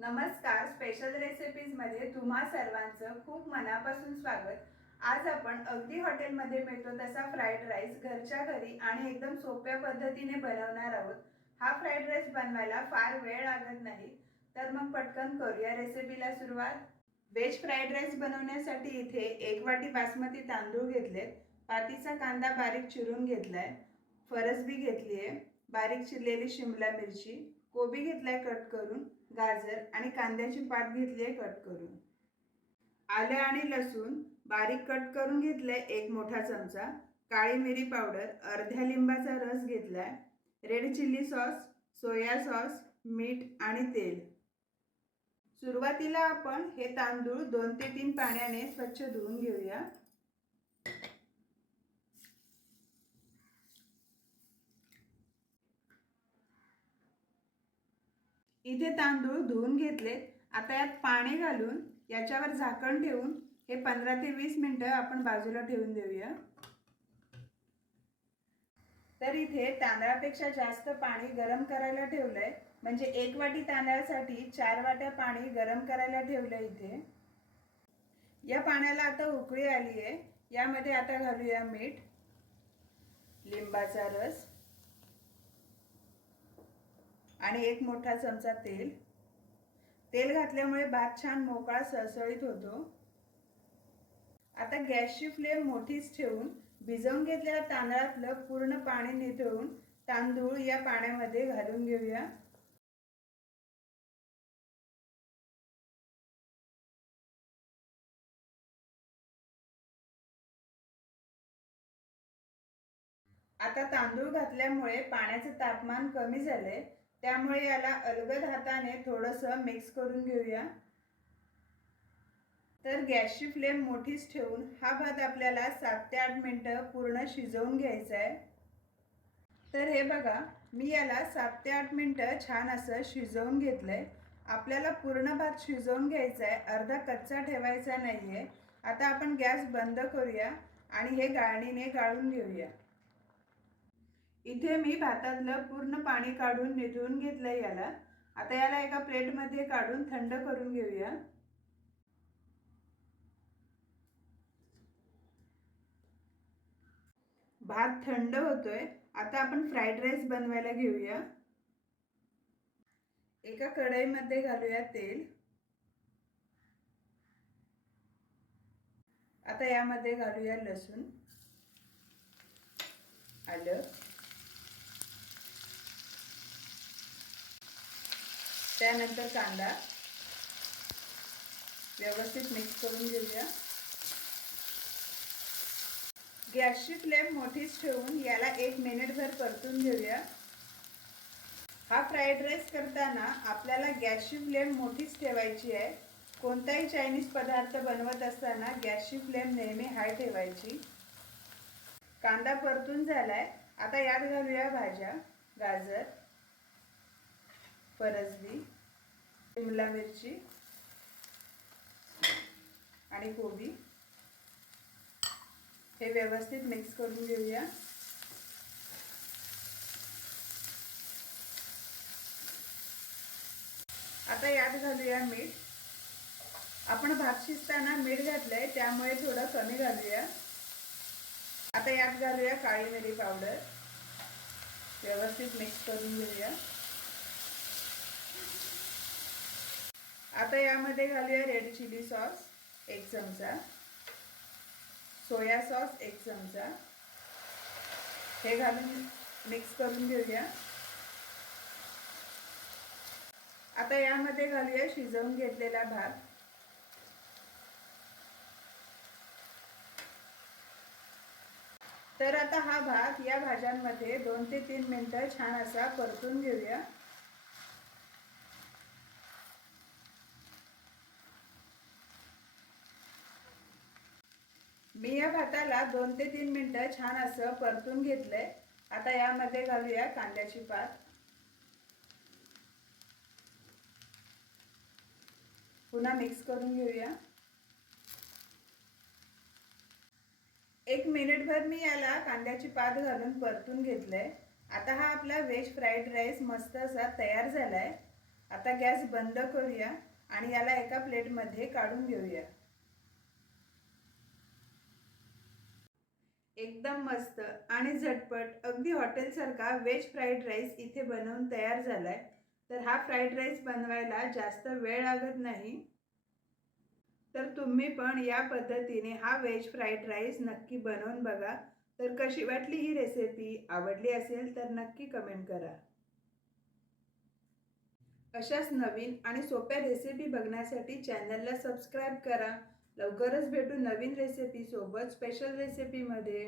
नमस्कार स्पेशल रेसिपीजमध्ये तुम्हा सर्वांचं खूप मनापासून स्वागत. आज आपण अगदी हॉटेलमध्ये मिळतो तसा फ्राईड राईस घरच्या घरी आणि एकदम सोप्या पद्धतीने बनवणार आहोत. हा फ्राईड राईस बनवायला फार वेळ लागत नाही. तर मग पटकन करूया रेसिपीला सुरुवात. व्हेज फ्राईड राईस बनवण्यासाठी इथे एक वाटी बासमती तांदूळ घेतलेत. पातीचा कांदा बारीक चिरून घेतलाय. फरसबी घेतली आहे बारीक चिरलेली शिमला मिरची. कोबी घेतलाय कट करून. गाजर आणि कांद्याची पात घेतली आहे कट करून. आलं आणि लसूण बारीक कट करून घेतलंय एक मोठा चमचा. काळी मिरी पावडर अर्ध्या लिंबाचा रस घेतलाय. Red chilli sauce soya sauce मीठ आणि तेल. सुरुवातीला आपण हे तांदूळ दोन ते तीन पाण्याने स्वच्छ धुवून घेऊया. इथे तांदूळ धुवून घेतले आता यात पाणी घालून याच्यावर झाकण ठेवून हे पंधरा ते वीस मिनटं आपण बाजूला ठेवून देऊया. तर इथे तांदळापेक्षा जास्त पाणी गरम करायला ठेवलंय. म्हणजे एक वाटी तांदळासाठी चार वाट्या पाणी गरम करायला ठेवलंय इथे. या पाण्याला आता उकळी आली आहे यामध्ये आता घालूया मीठ लिंबाचा रस आणि एक मोठा चमचा तेल. तेल घातल्यामुळे भात छान मोकळा सळसळीत होतो. आता गॅसची फ्लेम मोठीच ठेवून भिजवून घेतलेल्या तांदळातलं पूर्ण पाणी निथळून तांदूळ या पाण्यामध्ये घालून घेऊया. आता तांदूळ घातल्यामुळे पाण्याचं तापमान कमी झालंय त्यामुळे याला अलगद हाताने थोडंसं मिक्स करून घेऊया. तर गॅसची फ्लेम मोठीच ठेवून हा भात आपल्याला सात ते आठ मिनटं पूर्ण शिजवून घ्यायचा आहे तर हे बघा मी याला सात ते आठ मिनटं छान असं शिजवून घेतलंय. आपल्याला पूर्ण भात शिजवून घ्यायचा आहे अर्धा कच्चा ठेवायचा नाही आहे आता आपण गॅस बंद करूया आणि हे गाळणीने गाळून घेऊया. इथे मी भातातलं पूर्ण पाणी काढून निथळून घेतलंय याला. आता याला एका प्लेटमध्ये काढून थंड करून घेऊया. भात थंड होतोय. आता आपण फ्राईड राईस बनवायला घेऊया. एका कढईमध्ये घालूया तेल. आता यामध्ये घालूया लसूण. आलं. त्यानंतर कांदा व्यवस्थित मिक्स करून घेऊया. गॅसची फ्लेम मोठीच ठेवून याला एक मिनिटभर परतून घेऊया. हा फ्राईड राईस करताना आपल्याला गॅसची फ्लेम मोठीच ठेवायची आहे. कोणताही चायनीज पदार्थ बनवत असताना गॅसची फ्लेम नेहमी हाय ठेवायची. कांदा परतून झालाय. आता यात घालूया भाज्या गाजर. परसबी शिमला मिरची आणि कोबी. हे व्यवस्थित मिक्स करून घेऊया. आता यात घालूया मीठ. आपण भात शिजताना मीठ घातलंय त्यामुळे थोडं कमी घालूया. आता यात घालूया काळी मिरी पावडर. व्यवस्थित मिक्स करून घेऊया. आता यामध्ये घालूया रेड चिली सॉस एक चमचा. सोया सॉस एक चमचा. हे घालून मिक्स करून घेऊया. आता यामध्ये घालूया शिजवून घेतलेला भात. तर आता हा भात या भाज्यांमध्ये दोन ते तीन मिनटं छान असा परतून घेऊया. मी या भाताला दोन ते तीन मिनटं छान असं परतून घेतलंय. आता यामध्ये घालूया कांद्याची पात. पुन्हा मिक्स करून घेऊया. एक मिनिटभर मी याला कांद्याची पात घालून परतून घेतलंय. आता हा आपला व्हेज फ्राईड राईस मस्त असा तयार झालाय. आता गॅस बंद करूया आणि याला एका प्लेटमध्ये काढून घेऊया. एकदम मस्त आणि झटपट. अगदी हॉटेलसारखा व्हेज फ्राईड राईस इथे बनवून तयार झालाय. तर हा फ्राईड राईस बनवायला जास्त वेळ लागत नाही. तर तुम्ही पण या पद्धतीने हा व्हेज फ्राईड राईस नक्की बनवून बघा. तर कशी वाटली ही रेसिपी? आवडली असेल तर नक्की कमेंट करा. अशाच नवीन आणि सोप्या रेसिपी बघण्यासाठी चॅनलला सबस्क्राईब करा. लवकरच भेटू नवीन रेसिपी सोबत स्पेशल रेसिपीमध्ये